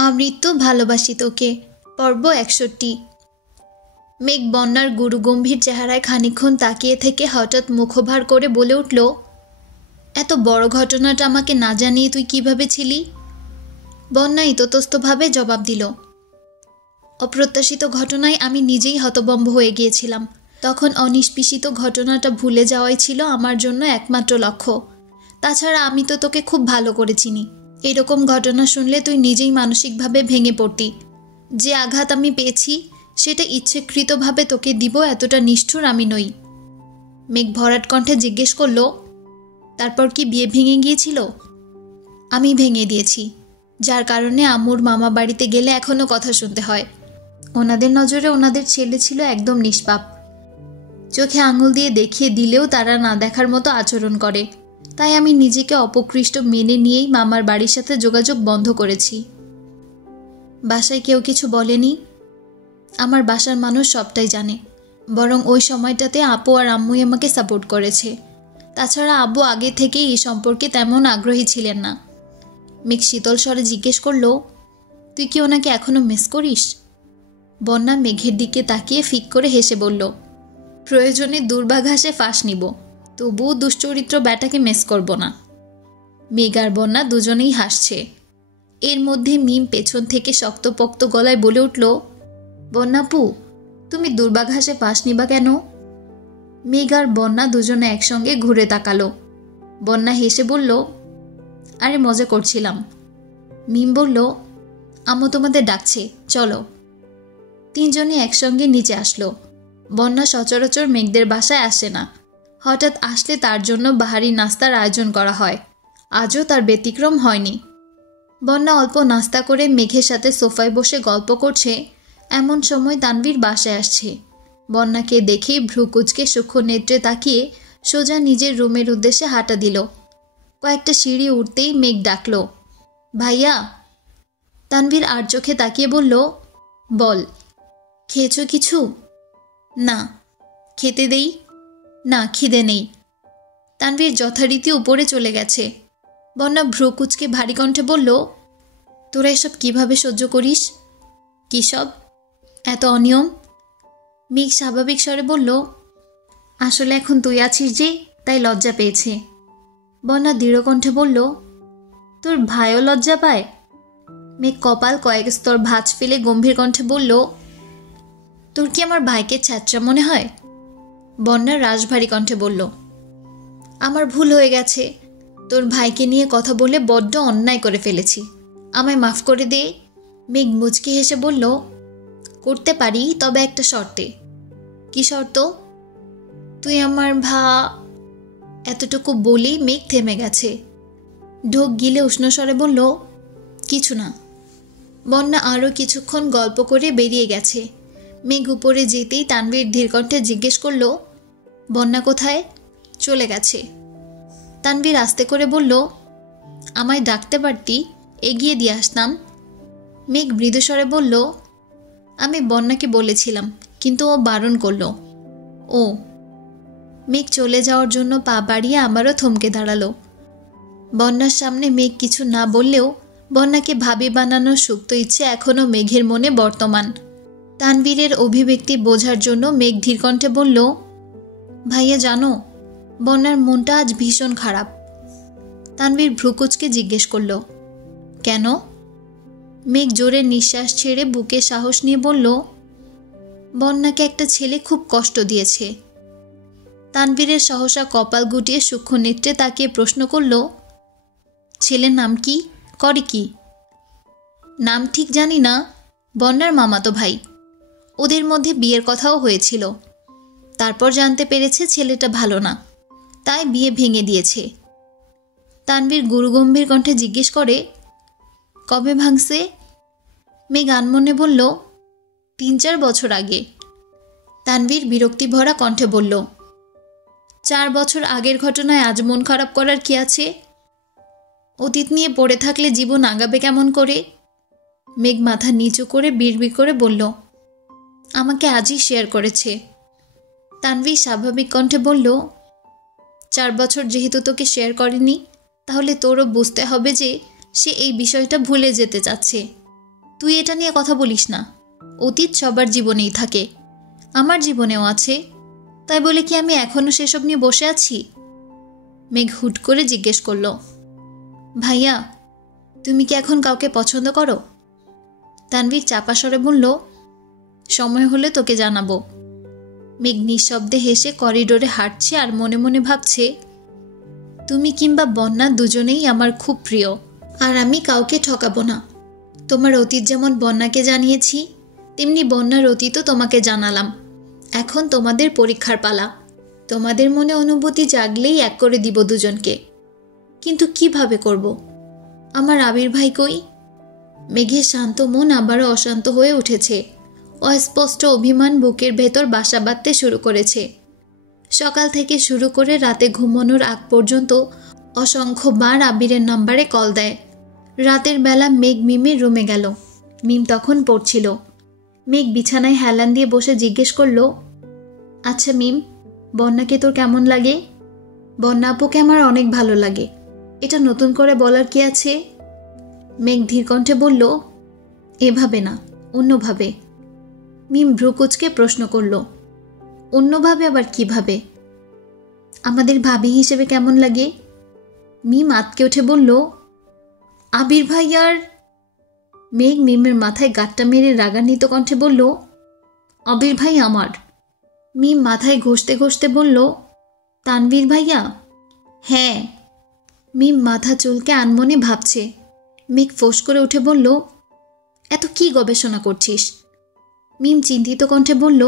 আমৃত্যু ভালোবাসি তোকে পর্ব ৬১। মেঘ বন্যার গুরুগম্ভীর চেহারায় খানিকক্ষণ তাকিয়ে থেকে হঠাৎ মুখভার করে বলে উঠল, এত বড় ঘটনাটা আমাকে না জানিয়ে তুই কিভাবে ছিলি? বন্যা ইতস্ততভাবে জবাব দিল, অপ্রত্যাশিত ঘটনায় আমি নিজেই হতভম্ব হয়ে গিয়েছিলাম। তখন অনিষ্পিষিত ঘটনাটা ভুলে যাওয়াই ছিল আমার জন্য একমাত্র লক্ষ্য। তাছাড়া আমি তো তোকে খুব ভালো করে চিনি। এরকম ঘটনা শুনলে তুই নিজেই মানসিকভাবে ভেঙে পড়তি। যে আঘাত আমি পেয়েছি সেটা ইচ্ছাকৃতভাবে তোকে দিব এতটা নিষ্ঠুর আমি নই। মেঘ ভরাট কণ্ঠে জিজ্ঞেস করল, তারপর কি বিয়ে ভেঙে গিয়েছিল? আমি ভেঙে দিয়েছি, যার কারণে আম্মুর মামা বাড়িতে গেলে এখনও কথা শুনতে হয়। ওনাদের নজরে ওনাদের ছেলে ছিল একদম নিষ্পাপ। চোখে আঙুল দিয়ে দেখিয়ে দিলেও তারা না দেখার মতো আচরণ করে। তাই আমি নিজেকে অপকৃষ্ট মেনে নিয়েই মামার বাড়ির সাথে যোগাযোগ বন্ধ করেছি। বাসায় কেউ কিছু বলেনি? আমার বাসার মানুষ সবটাই জানে। বরং ওই সময়টাতে আপু আর আম্মুই আমাকে সাপোর্ট করেছে। তাছাড়া আব্বু আগে থেকেই এই সম্পর্কে তেমন আগ্রহী ছিলেন না। মেঘ শীতল স্বরে জিজ্ঞেস করল, তুই কি ওনাকে এখনো মিস করিস? বন্যা মেঘের দিকে তাকিয়ে ফিক করে হেসে বলল, প্রয়োজনে দুর্বাঘাসে ফাঁস নিব, তবুও দুশ্চরিত্র ব্যাটাকে মিস করব না। মেঘ আর বন্যা দুজনেই হাসছে। এর মধ্যে মিম পেছন থেকে শক্তপোক্ত গলায় বলে উঠল, বন্যাপু, তুমি দুর্বাঘাসে ফাঁস নিবা কেন? মেঘ আর বন্যা দুজনে একসঙ্গে ঘুরে তাকালো। বন্যা হেসে বলল, আরে মজা করছিলাম। মিম বলল, আম্মু তোমাদের ডাকছে, চলো। তিনজনে একসঙ্গে নিচে আসলো। বন্যা সচরাচর মেঘদের বাসায় আসে না। হঠাৎ আসলে তার জন্য বাহারি নাস্তার আয়োজন করা হয়। আজও তার ব্যতিক্রম হয়নি। বন্যা অল্প নাস্তা করে মেঘের সাথে সোফায় বসে গল্প করছে। এমন সময় তানভীর বাসায় আসছে। বন্যাকে দেখেই ভ্রুকুচকে সূক্ষ্ম নেত্রে তাকিয়ে সোজা নিজের রুমের উদ্দেশ্যে হাঁটা দিল। কয়েকটা সিঁড়ি উঠতেই মেঘ ডাকল, ভাইয়া। তানভীর আর চোখে তাকিয়ে বলল, বল। খেয়েছো কিছু? না। খেতে দেই? না, খিদে নেই। তানভীর যথারীতি উপরে চলে গেছে। বন্যা ভ্রুকুচকে ভারী কণ্ঠে বলল, তোরা এসব কিভাবে সহ্য করিস? কী সব? এত অনিয়ম? মেঘ স্বাভাবিক স্বরে বলল, আসলে এখন তুই আছিস যে, তাই লজ্জা পেয়েছে। বন্যা দৃঢ় কণ্ঠে বলল, তোর ভাইও লজ্জা পায়? মেঘ কপাল কয়েক স্তর ভাঁজ ফেলে গম্ভীর কণ্ঠে বলল, তোর কি আমার ভাইকে ছ্যাঁচড়া মনে হয়? বন্যা রাশভারী কণ্ঠে বলল, আমার ভুল হয়ে গেছে। তোর ভাইকে নিয়ে কথা বলে বড্ড অন্যায় করে ফেলেছি, আমায় মাফ করে দে। মেঘ মুচকি হেসে বলল, করতে পারি, তবে একটা শর্তে। কি শর্ত? তুই আমার এতটুকু বলেই মেঘ থেমে গেছে। ঢোক গিলে উষ্ণ স্বরে বলল, কিছু না। বন্যা আরও কিছুক্ষণ গল্প করে বেরিয়ে গেছে। মেঘ উপরে যেতেই তানভীর ধীরকণ্ঠে জিজ্ঞেস করল, বন্যা কোথায়? চলে গেছে। তানভীর আস্তে করে বলল, আমায় ডাকতে পারতি, এগিয়ে দিয়ে আসতাম। মেঘ মৃদুস্বরে বলল, আমি বন্যাকে বলেছিলাম, কিন্তু ও বারণ করল। ও। মেঘ চলে যাওয়ার জন্য পা বাড়িয়ে আমারও থমকে দাঁড়ালো। বন্যার সামনে মেঘ কিছু না বললেও বন্যাকে ভাবি বানানোর সুপ্ত ইচ্ছে এখনও মেঘের মনে বর্তমান। তানভীরের অভিব্যক্তি বোঝার জন্য মেঘ ধীরকণ্ঠে বলল, ভাইয়া জানো, বন্যার মনটা আজ ভীষণ খারাপ। তানভীর ভ্রুকুচকে জিজ্ঞেস করল, কেন? মেঘ জোরে নিঃশ্বাস ছেড়ে বুকে সাহস নিয়ে বলল, বন্যাকে একটা ছেলে খুব কষ্ট দিয়েছে। তানভীরের সহসা কপাল গুটিয়ে সূক্ষ্ম নেত্রে তাকিয়ে প্রশ্ন করল, ছেলের নাম কি, করে কি? নাম ঠিক জানি না, বন্যার মামাতো ভাই। ওদের মধ্যে বিয়ের কথাও হয়েছিল। তারপর জানতে পেরেছে ছেলেটা ভালো না, তাই বিয়ে ভেঙে দিয়েছে। তানভীর গুরুগম্ভীর কণ্ঠে জিজ্ঞেস করে, কবে ভাঙছে? মেঘ আনমনে বলল, ৩-৪ বছর আগে। তানভীর বিরক্তি ভরা কণ্ঠে বলল, 4 বছর আগের ঘটনায় আজ মন খারাপ করার কি আছে? অতীত নিয়ে পড়ে থাকলে জীবন আগাবে কেমন করে? মেঘ মাথা নিচু করে বিড়বিড় করে বলল, আমাকে আজই শেয়ার করেছে। তানভীর স্বাভাবিক কণ্ঠে বলল, 4 বছর যেহেতু তোকে শেয়ার করেনি, তাহলে তোরও বুঝতে হবে যে সে এই বিষয়টা ভুলে যেতে চাচ্ছে। তুই এটা নিয়ে কথা বলিস না। অতীত সবার জীবনেই থাকে, আমার জীবনেও আছে। তাই বলে কি আমি এখনও সেসব নিয়ে বসে আছি? মেঘ হুট করে জিজ্ঞেস করল, ভাইয়া তুমি কি এখন কাউকে পছন্দ করো? তানভীর চাপা স্বরে বলল, সময় হলে তোকে জানাবো। মেঘ নিঃশব্দে হেসে করিডোরে হাঁটছে আর মনে মনে ভাবছে, তুমি কিংবা বন্যা দুজনেই আমার খুব প্রিয়, আর আমি কাউকে ঠকাবো না। তোমার অতীত যেমন বন্যাকে জানিয়েছি, তেমনি বন্যার অতীতও তোমাকে জানালাম। এখন তোমাদের পরীক্ষার পালা। তোমাদের মনে অনুভূতি জাগলেই এক করে দিব দুজনকে। কিন্তু কিভাবে করব? আমার আবির ভাই কই? মেঘের শান্ত মন আবারও অশান্ত হয়ে উঠেছে। অস্পষ্ট অভিমান বুকের ভেতর বাসা বাঁধতে শুরু করেছে। সকাল থেকে শুরু করে রাতে ঘুমানোর আগ পর্যন্ত অসংখ্যবার আবিরের নাম্বারে কল দেয়। রাতের বেলা মেঘ মিমের রুমে গেল। মিম তখন পড়ছিল। মেঘ বিছানায় হেলান দিয়ে বসে জিজ্ঞেস করল, আচ্ছা মিম, বন্যাকে তোর কেমন লাগে? বন্যা আপুকে আমার অনেক ভালো লাগে, এটা নতুন করে বলার কি আছে? মেঘ ধীর কণ্ঠে বলল, এভাবে না, অন্যভাবে। মিম ভ্রুকুচকে প্রশ্ন করল, অন্যভাবে আবার কিভাবে? আমাদের ভাবি হিসেবে কেমন লাগে? মিম আতকে উঠে বলল, আবির ভাইয়ার। মেঘ মিমের মাথায় গাঁটটা মেরে রাগান্বিত কণ্ঠে বলল, আবির ভাই আমার। মিম মাথায় ঘষতে ঘষতে বলল, তানভীর ভাইয়া? হ্যাঁ। মিম মাথা চুলকে আনমনে ভাবছে। মেঘ ফোঁস করে উঠে বলল, এত কি গবেষণা করছিস? মিম চিন্তিত কণ্ঠে বলল,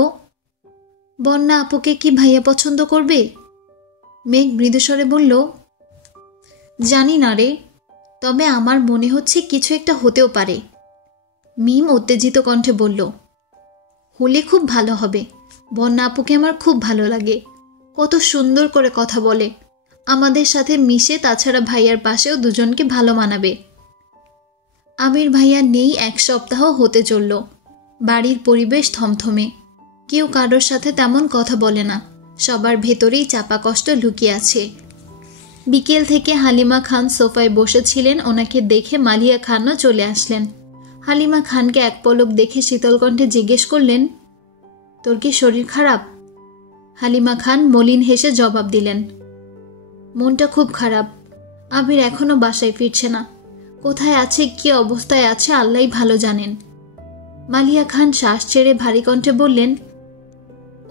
বন্যা আপুকে কি ভাইয়া পছন্দ করবে? মেঘ মৃদুস্বরে বলল, জানি না রে, তবে আমার মনে হচ্ছে কিছু একটা হতেও পারে। মিম উত্তেজিত কণ্ঠে বলল, হলে খুব ভালো হবে। বন্যা আপুকে আমার খুব ভালো লাগে, কত সুন্দর করে কথা বলে, আমাদের সাথে মিশে, তাছাড়া ভাইয়ার পাশেও দুজনকে ভালো মানাবে। আবির ভাইয়া নেই 1 সপ্তাহ হতে চলল। বাড়ির পরিবেশ থমথমে, কেউ কারোর সাথে তেমন কথা বলে না, সবার ভেতরেই চাপা কষ্ট লুকিয়ে আছে। বিকেল থেকে হালিমা খান সোফায় বসেছিলেন, ওনাকে দেখে মালিয়া খানও চলে আসলেন। হালিমা খানকে এক পলক দেখে শীতল কণ্ঠে জিজ্ঞেস করলেন, তোর কি শরীর খারাপ? হালিমা খান মলিন হেসে জবাব দিলেন, মনটা খুব খারাপ। আবির এখনো বাসায় ফিরছে না, কোথায় আছে, কি অবস্থায় আছে আল্লাহই ভালো জানেন। মালিয়া খান শ্বাস ছেড়ে ভারী কণ্ঠে বললেন,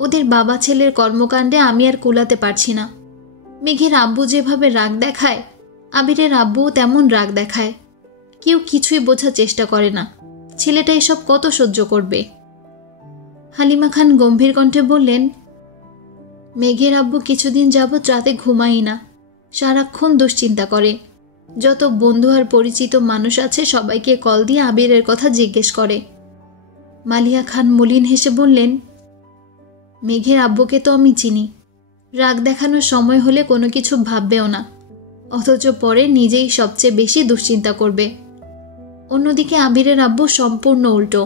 ওদের বাবা ছেলের কর্মকাণ্ডে আমি আর কুলাতে পারছি না। মেঘের আব্বু যেভাবে রাগ দেখায়, আবিরের আব্বুও তেমন রাগ দেখায়। কেউ কিছুই বোঝার চেষ্টা করে না, ছেলেটা এসব কত সহ্য করবে? হালিমা খান গম্ভীর কণ্ঠে বললেন, মেঘের আব্বু কিছুদিন যাবৎ রাতে ঘুমাই না, সারাক্ষণ দুশ্চিন্তা করে। যত বন্ধু আর পরিচিত মানুষ আছে সবাইকে কল দিয়ে আবিরের কথা জিজ্ঞেস করে। মালিয়া খান মলিন হেসে বললেন, মেঘের আব্বুকে তো আমি চিনি, রাগ দেখানোর সময় হলে কোনো কিছু ভাববেও না, অথচ পরে নিজেই সবচেয়ে বেশি দুশ্চিন্তা করবে। অন্যদিকে আবিরের আব্বু সম্পূর্ণ উল্টো,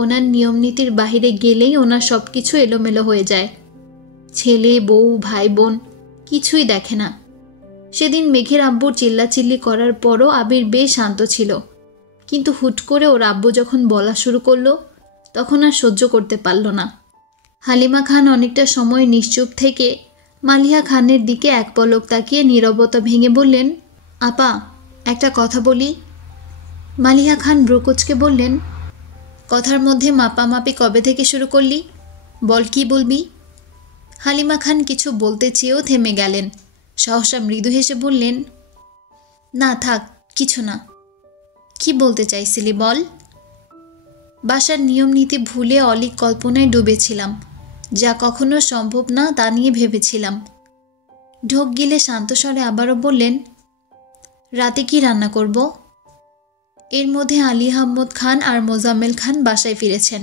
ওনার নিয়মনীতির বাহিরে গেলেই ওনার সব কিছু এলোমেলো হয়ে যায়। ছেলে বউ ভাই বোন কিছুই দেখে না। সেদিন মেঘের আব্বুর চিল্লাচিল্লি করার পরও আবির বেশ শান্ত ছিল, কিন্তু হুট করে ওর আব্বু যখন বলা শুরু করলো তখন আর সহ্য করতে পারল না। হালিমা খান অনেকটা সময় নিশ্চুপ থেকে মালিয়া খানের দিকে এক পলক তাকিয়ে নীরবতা ভেঙে বললেন, আপা একটা কথা বলি। মালিয়া খান ব্রুকুচকে বললেন, কথার মধ্যে মাপামাপি কবে থেকে শুরু করলি? বল কি বলবি? হালিমা খান কিছু বলতে চেয়েও থেমে গেলেন। সহসা মৃদু হেসে বললেন, না থাক, কিছু না। কি বলতে চাইছিলি বল? বাসার নিয়ম নীতি ভুলে অলীক কল্পনায় ডুবেছিলাম, যা কখনো সম্ভব না তা নিয়ে ভেবেছিলাম। ঢোক গিলে শান্ত স্বরে আবারও বললেন, রাতে কি রান্না করব? এর মধ্যে আলী আহমদ খান আর মোজাম্মেল খান বাসায় ফিরেছেন।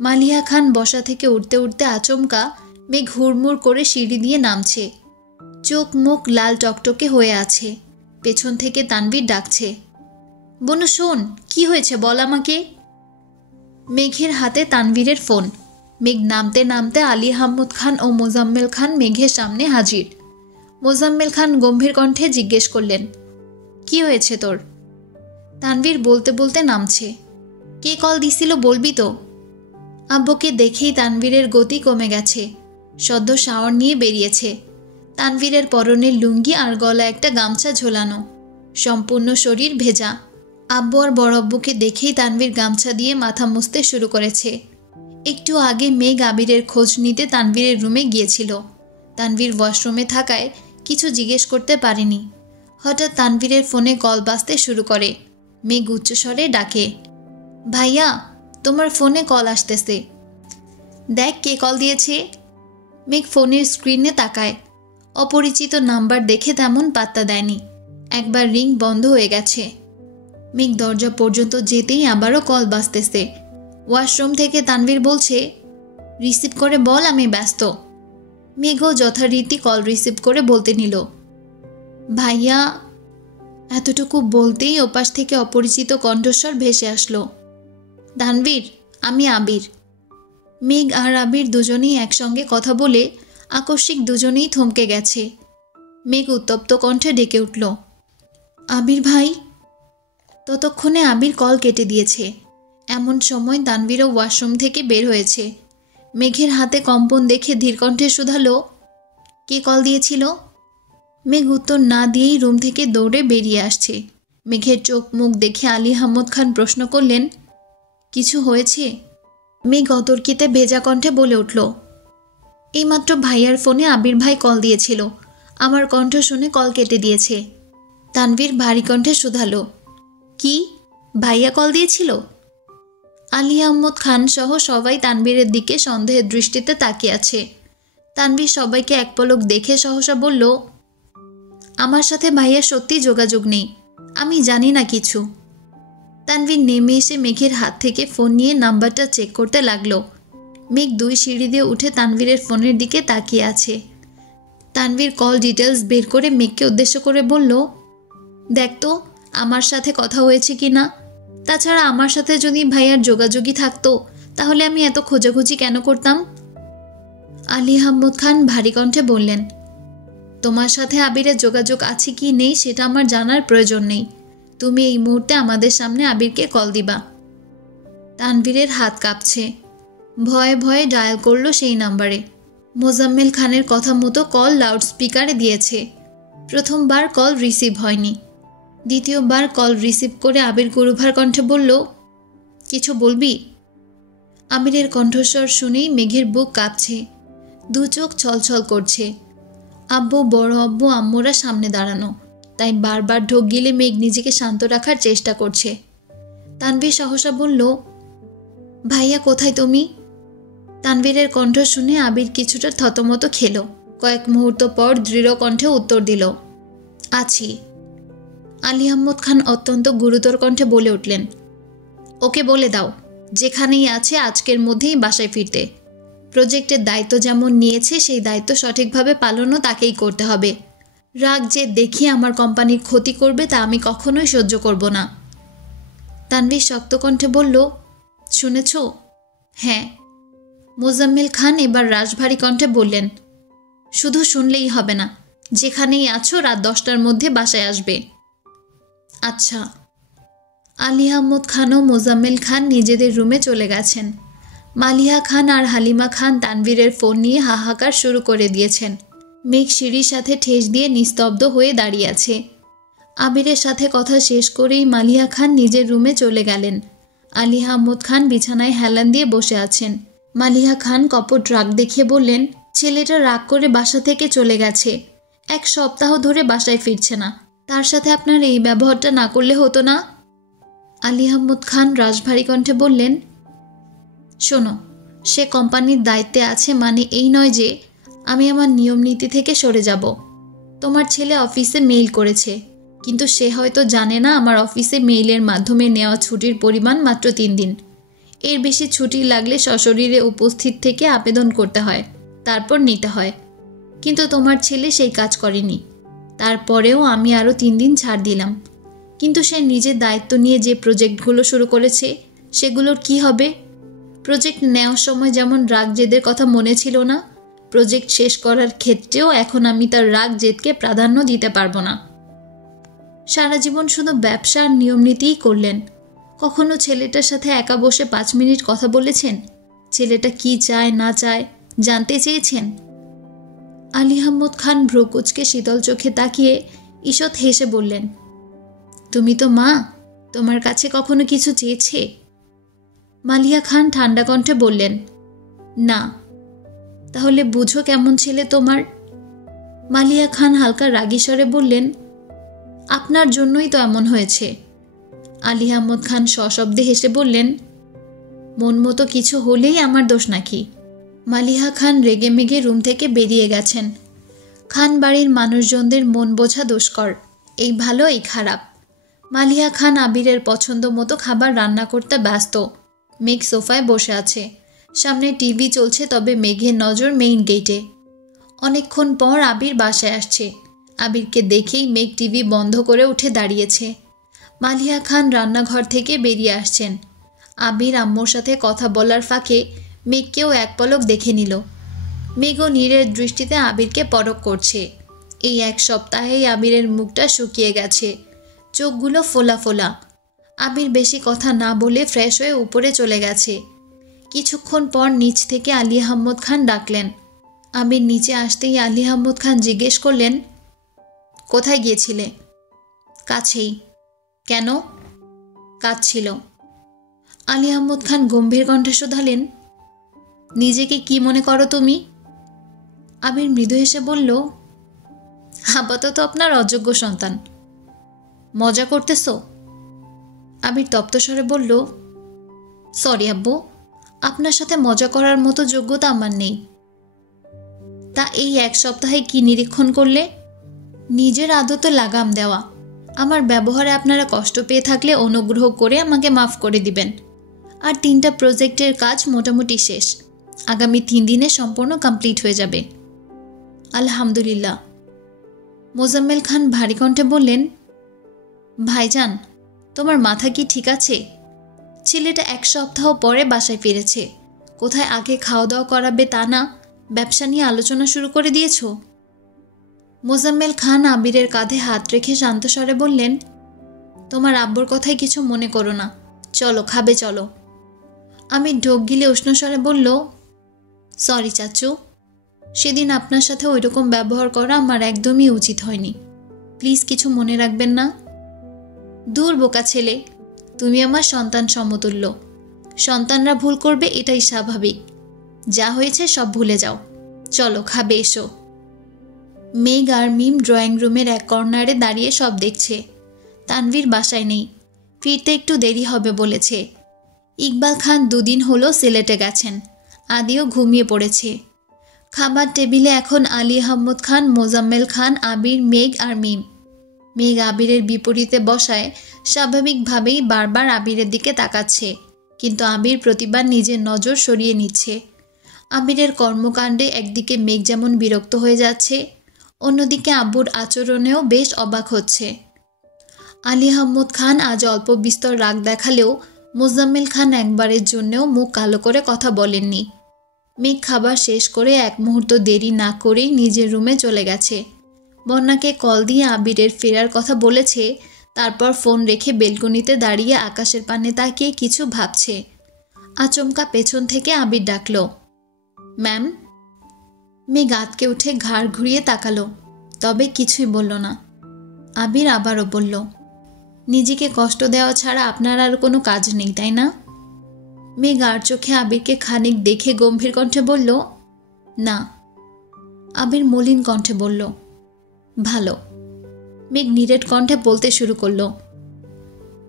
মালিয়া খান বসা থেকে উঠতে উঠতে আচমকা মেঘ হুড়মুড় করে সিঁড়ি দিয়ে নামছে। চোখ মুখ লাল টকটকে হয়ে আছে। পেছন থেকে তানভীর ডাকছে, বনু শোন, কি হয়েছে বল আমাকে। মেঘের হাতে তানভীরের ফোন। মেঘ নামতে নামতে আলী আহমদ খান ও মোজাম্মেল খান মেঘের সামনে হাজির। মোজাম্মেল খান গম্ভীর কণ্ঠে জিজ্ঞেস করলেন, কি হয়েছে তোর? তানভীর বলতে বলতে নামছে। কে কল দিছিল বলবি তো? আব্বুকে দেখেই তানভীরের গতি কমে গেছে। সদ্য শাওয়ার নিয়ে বেরিয়েছে। তানভীরের পরনের লুঙ্গি আর গলা একটা গামছা ঝোলানো, সম্পূর্ণ শরীর ভেজা। আব্বু আর বড় আব্বুকে দেখেই তানভীর গামছা দিয়ে মাথা মুছতে শুরু করেছে। একটু আগে মেঘ আবিরের খোঁজ নিতে তানভীরের রুমে গিয়েছিল। তানভীর ওয়াশরুমে থাকায় কিছু জিজ্ঞেস করতে পারেনি। হঠাৎ তানভীরের ফোনে কল বাজতে শুরু করে। মেঘ উচ্চস্বরে ডাকে, ভাইয়া তোমার ফোনে কল আসতেছে। দেখ কে কল দিয়েছে। মেঘ ফোনের স্ক্রিনে তাকায়। অপরিচিত নাম্বার দেখে তেমন পাত্তা দেয়নি। একবার রিং বন্ধ হয়ে গেছে। মেঘ দরজা পর্যন্ত যেতেই আবারও কল বাজতেছে। ওয়াশরুম থেকে তানভীর বলছে, রিসিভ করে বল আমি ব্যস্ত। মেঘও যথারীতি কল রিসিভ করে বলতে নিল, ভাইয়া। এতটুকু বলতেই ওপাশ থেকে অপরিচিত কণ্ঠস্বর ভেসে আসলো, তানভীর আমি আবির। মেঘ আর আবির দুজনেই একসঙ্গে কথা বলে আকস্মিক দুজনেই থমকে গেছে। মেঘ উত্তপ্ত কণ্ঠে ডেকে উঠল, আবির ভাই। ততক্ষণে আবির কল কেটে দিয়েছে। এমন সময় তানভীরও ওয়াশরুম থেকে বের হয়েছে। মেঘের হাতে কম্পন দেখে ধীর কণ্ঠে শুধালো, কে কল দিয়েছিল? মেঘ উত্তর না দিয়েই রুম থেকে দৌড়ে বেরিয়ে আসছে। মেঘের চোখ মুখ দেখে আলী আহমদ খান প্রশ্ন করলেন, কিছু হয়েছে? মেঘ অতর্কিতে ভেজা কণ্ঠে বলে উঠল, এইমাত্র ভাইয়ার ফোনে আবির ভাই কল দিয়েছিল। আমার কণ্ঠ শুনে কল কেটে দিয়েছে। তানভীর ভারী কণ্ঠে শুধালো, কি ভাইয়া কল দিয়েছিল? আলী আহমদ খান সহ সবাই তানভীরের দিকে সন্দেহের দৃষ্টিতে তাকিয়ে আছে। তানভীর সবাইকে এক পলক দেখে সহসা বলল, আমার সাথে ভাইয়ার সত্যি যোগাযোগ নেই, আমি জানি না কিছু। তানভীর নেমে এসে মেঘের হাত থেকে ফোন নিয়ে নাম্বারটা চেক করতে লাগলো। মেঘ 2 সিঁড়ি দিয়ে উঠে তানভীরের ফোনের দিকে তাকিয়ে আছে। তানভীর কল ডিটেলস বের করে মেঘকে উদ্দেশ্য করে বলল, দেখ তো আমার সাথে কথা হয়েছে কি না। তাছাড়া আমার সাথে যদি ভাইয়ার যোগাযোগই থাকতো তাহলে আমি এত খোঁজাখুঁজি কেন করতাম? আলী আহমদ খান ভারী কণ্ঠে বললেন, তোমার সাথে আবিরের যোগাযোগ আছে কি নেই সেটা আমার জানার প্রয়োজন নেই। তুমি এই মুহূর্তে আমাদের সামনে আবিরকে কল দিবা। তানভীরের হাত কাঁপছে। ভয়ে ভয়ে ডায়াল করলো সেই নাম্বারে। মোজাম্মেল খানের কথা মতো কল লাউডস্পিকারে দিয়েছে। প্রথমবার কল রিসিভ হয়নি। দ্বিতীয়বার কল রিসিভ করে আবির গুরুভার কণ্ঠে বলল, কিছু বলবি? আবিরের কণ্ঠস্বর শুনেই মেঘের বুক কাঁপছে, 2 চোখ ছলছল করছে। আব্বু বড় আব্বু আম্মুরা সামনে দাঁড়ানো, তাই বারবার ঢোক গিলে মেঘ নিজেকে শান্ত রাখার চেষ্টা করছে। তানভীর সহসা বলল, ভাইয়া কোথায় তুমি? তানভীরের কণ্ঠ শুনে আবির কিছুটা থতমত খেল। কয়েক মুহূর্ত পর দৃঢ় কণ্ঠে উত্তর দিল, আছি। আলী আহমদ খান অত্যন্ত গুরুতর কণ্ঠে বলে উঠলেন, ওকে বলে দাও যেখানেই আছে আজকের মধ্যেই বাসায় ফিরতে। প্রজেক্টের দায়িত্ব যেমন নিয়েছে সেই দায়িত্ব সঠিকভাবে পালনও তাকেই করতে হবে। রাগ যে দেখিয়ে আমার কোম্পানির ক্ষতি করবে তা আমি কখনোই সহ্য করব না। তানভীর শক্ত কণ্ঠে বলল, শুনেছ? হ্যাঁ। মোজাম্মেল খান এবার রাশভারী কণ্ঠে বললেন, শুধু শুনলেই হবে না, যেখানেই আছো রাত 10টার মধ্যে বাসায় আসবে। আচ্ছা। আলী আহমদ খান ও মোজাম্মেল খান নিজেদের রুমে চলে গেছেন। মালিহা খান আর হালিমা খান তানভীরের ফোন নিয়ে হাহাকার শুরু করে দিয়েছেন। মেঘ সিঁড়ির সাথে ঠেস দিয়ে নিস্তব্ধ হয়ে দাঁড়িয়ে আছে। আবিরের সাথে কথা শেষ করেই মালিহা খান নিজের রুমে চলে গেলেন। আলী আহমদ খান বিছানায় হেলান দিয়ে বসে আছেন। মালিহা খান কপট রাগ দেখিয়ে বললেন, ছেলেটা রাগ করে বাসা থেকে চলে গেছে। 1 সপ্তাহ ধরে বাসায় ফিরছে না। তার সাথে আপনার এই ব্যবহারটা না করলে হতো না? আলী আহমদ খান রাশভারী কণ্ঠে বললেন, শোনো, সে কোম্পানির দায়িত্বে আছে মানে এই নয় যে আমি আমার নিয়ম নীতি থেকে সরে যাব। তোমার ছেলে অফিসে মেইল করেছে, কিন্তু সে হয়তো জানে না আমার অফিসে মেইলের মাধ্যমে নেওয়া ছুটির পরিমাণ মাত্র 3 দিন। এর বেশি ছুটি লাগলে সশরীরে উপস্থিত থেকে আবেদন করতে হয়, তারপর নিতে হয়। কিন্তু তোমার ছেলে সেই কাজ করেনি। তারপরেও আমি আরও 3 দিন ছাড় দিলাম। কিন্তু সে নিজের দায়িত্ব নিয়ে যে প্রজেক্টগুলো শুরু করেছে সেগুলোর কি হবে? প্রজেক্ট নেওয়ার সময় যেমন রাগ জেদের কথা মনে ছিল না, প্রজেক্ট শেষ করার ক্ষেত্রেও এখন আমি তার রাগ জেদকে প্রাধান্য দিতে পারবো না। সারা জীবন শুধু ব্যবসা আর নিয়ম নীতিই করলেন, কখনো ছেলেটার সাথে একা বসে 5 মিনিট কথা বলেছেন? ছেলেটা কি চায় না চায় জানতে চেয়েছেন? আলী আহমদ খান ভ্রুকুচকে শীতল চোখে তাকিয়ে ঈষৎ হেসে বললেন, তুমি তো মা, তোমার কাছে কখনো কিছু চেয়েছে? মালিহা খান ঠান্ডা কণ্ঠে বললেন, না। তাহলে বুঝো কেমন ছেলে তোমার। মালিহা খান হালকা রাগী স্বরে বললেন, আপনার জন্যই তো এমন হয়েছে। আলী আহমদ খান সশব্দে হেসে বললেন, মন মতো কিছু হলেই আমার দোষ নাকি? মালিহা খান রেগেমেগে রুম থেকে বেরিয়ে গেছেন। খান বাড়ির মানুষজনদের মন বোঝা দুষ্কর, এই ভালো এই খারাপ। মালিহা খান আবিরের পছন্দ মতো খাবার রান্না করতে ব্যস্ত। মেঘ সোফায় বসে আছে, সামনে টিভি চলছে, তবে মেঘের নজর মেইন গেটে। অনেকক্ষণ পর আবির বাসায় আসছে। আবিরকে দেখেই মেঘ টিভি বন্ধ করে উঠে দাঁড়িয়েছে। মালিহা খান রান্নাঘর থেকে বেরিয়ে আসছেন। আবির আম্মুর সাথে কথা বলার ফাঁকে মেঘকেও এক পলক দেখে নিল। মেঘও নীরের দৃষ্টিতে আবিরকে পরখ করছে। এই 1 সপ্তাহেই আবিরের মুখটা শুকিয়ে গেছে, চোখগুলো ফোলা ফোলা। আবির বেশি কথা না বলে ফ্রেশ হয়ে উপরে চলে গেছে। কিছুক্ষণ পর নিচ থেকে আলী আহমদ খান ডাকলেন। আবির নিচে আসতেই আলী আহমদ খান জিজ্ঞেস করলেন, কোথায় গিয়েছিলে? কাছেই। কেন? কাজ ছিল। আলী আহমদ খান গম্ভীর কণ্ঠে শোধালেন, নিজেকে কি মনে করো তুমি? আবির মৃদু হেসে বলল, আপাতত আপনার অযোগ্য সন্তান। মজা করতেছ? আবির তপ্ত স্বরে বলল, সরি আব্বু, আপনার সাথে মজা করার মতো যোগ্যতা আমার নেই। তা এই 1 সপ্তাহে কি নিরীক্ষণ করলে? নিজের আদতে লাগাম দেওয়া। আমার ব্যবহারে আপনারা কষ্ট পেয়ে থাকলে অনুগ্রহ করে আমাকে মাফ করে দিবেন। আর 3টা প্রজেক্টের কাজ মোটামুটি শেষ, আগামী 3 দিনে সম্পূর্ণ কমপ্লিট হয়ে যাবে। আলহামদুলিল্লাহ। মোজাম্মেল খান ভারী কণ্ঠে বললেন, ভাইজান, তোমার মাথা কি ঠিক আছে? ছেলেটা 1 সপ্তাহ পরে বাসায় ফিরেছে। কোথায় আগে খাওয়া দাওয়া করাবে তা না, ব্যবসা নিয়ে আলোচনা শুরু করে দিয়েছ? মোজাম্মেল খান আবিরের কাঁধে হাত রেখে শান্ত স্বরে বললেন, তোমার আব্বুর কথায় কিছু মনে করো না, চলো খাবে চলো। আমি ঢোক গিলে উষ্ণ স্বরে বলল, সরি চাচু, সেদিন আপনার সাথে ওইরকম ব্যবহার করা আমার একদমই উচিত হয়নি। প্লিজ কিছু মনে রাখবেন না। দূর বোকা ছেলে, তুমি আমার সন্তান সমতুল্য। সন্তানরা ভুল করবে, এটাই স্বাভাবিক। যা হয়েছে সব ভুলে যাও, চলো খাবে এসো। মেঘ আর মিম ড্রয়িং রুমের এক কর্নারে দাঁড়িয়ে সব দেখছে। তানভীর বাসায় নেই, ফিরতে একটু দেরি হবে বলেছে। ইকবাল খান 2 দিন হলো সিলেটে গেছেন। আদিও ঘুমিয়ে পড়েছে। খাবার টেবিলে এখন আলী আহমদ খান, মোজাম্মেল খান, আবির, মেঘ আর মিম। মেঘ আবিরের বিপরীতে বসায় স্বাভাবিকভাবেই বারবার আবিরের দিকে তাকাচ্ছে, কিন্তু আবির প্রতিবার নিজের নজর সরিয়ে নিচ্ছে। আবিরের কর্মকাণ্ডে একদিকে মেঘ যেমন বিরক্ত হয়ে যাচ্ছে, অন্যদিকে আব্বুর আচরণেও বেশ অবাক হচ্ছে। আলী আহমদ খান আজ অল্প বিস্তর রাগ দেখালেও মোজাম্মেল খান একবারের জন্যও মুখ কালো করে কথা বলেননি। মেঘ খাবার শেষ করে 1 মুহূর্ত দেরি না করেই নিজের রুমে চলে গেছে। বন্যাকে কল দিয়ে আবিরের ফেরার কথা বলেছে, তারপর ফোন রেখে বেলকনিতে দাঁড়িয়ে আকাশের পানে তাকিয়ে কিছু ভাবছে। আচমকা পেছন থেকে আবির ডাকল, ম্যাম। মেঘ আঁতকে উঠে ঘাড় ঘুরিয়ে তাকালো, তবে কিছুই বলল না। আবির আবারও বলল, নিজেকে কষ্ট দেওয়া ছাড়া আপনার আর কোনো কাজ নেই, তাই না? মেঘ আর চোখে আবিরকে খানিক দেখে গম্ভীর কণ্ঠে বলল, না। আবির মলিন কণ্ঠে বলল, ভালো। মেঘ নিরেট কণ্ঠে বলতে শুরু করলো,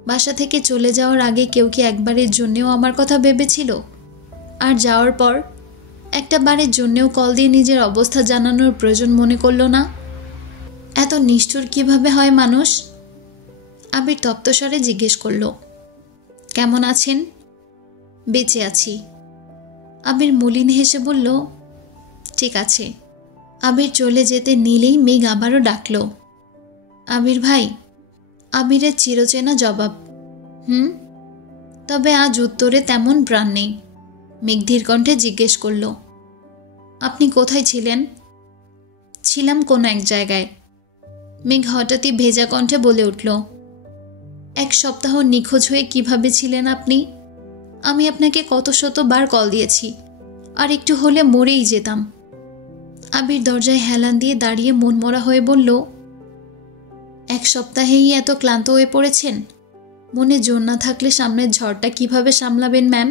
বাসা থেকে চলে যাওয়ার আগে কেউ কি একবারের জন্যেও আমার কথা ভেবেছিল? আর যাওয়ার পর একটা বারের জন্যেও কল দিয়ে নিজের অবস্থা জানানোর প্রয়োজন মনে করলো না? এত নিষ্ঠুর কিভাবে হয় মানুষ? আবির তপ্ত স্বরে জিজ্ঞেস করল, কেমন আছেন? বেঁচে আছি। আবির মলিন হেসে বলল, ঠিক আছে। আবির চলে যেতে নিলেই মেঘ আবারও ডাকল, আবির ভাই। আবিরের চিরচেনা জবাব, তবে আজ উত্তরে তেমন প্রাণ নেই। মেঘ ধীর কণ্ঠে জিজ্ঞেস করল, আপনি কোথায় ছিলেন? ছিলাম কোনো এক জায়গায়। মেঘ হঠাৎই ভেজা কণ্ঠে বলে উঠল, 1 সপ্তাহ নিখোঁজ হয়ে কিভাবে ছিলেন আপনি? আমি আপনাকে কত শতবার কল দিয়েছি, আর একটু হলে মরেই যেতাম। আবির দরজায় হেলান দিয়ে দাঁড়িয়ে মনমরা হয়ে বলল, 1 সপ্তাহেই এত ক্লান্ত হয়ে পড়েছেন? মনে জোর না থাকলে সামনের ঝড়টা কিভাবে সামলাবেন ম্যাম?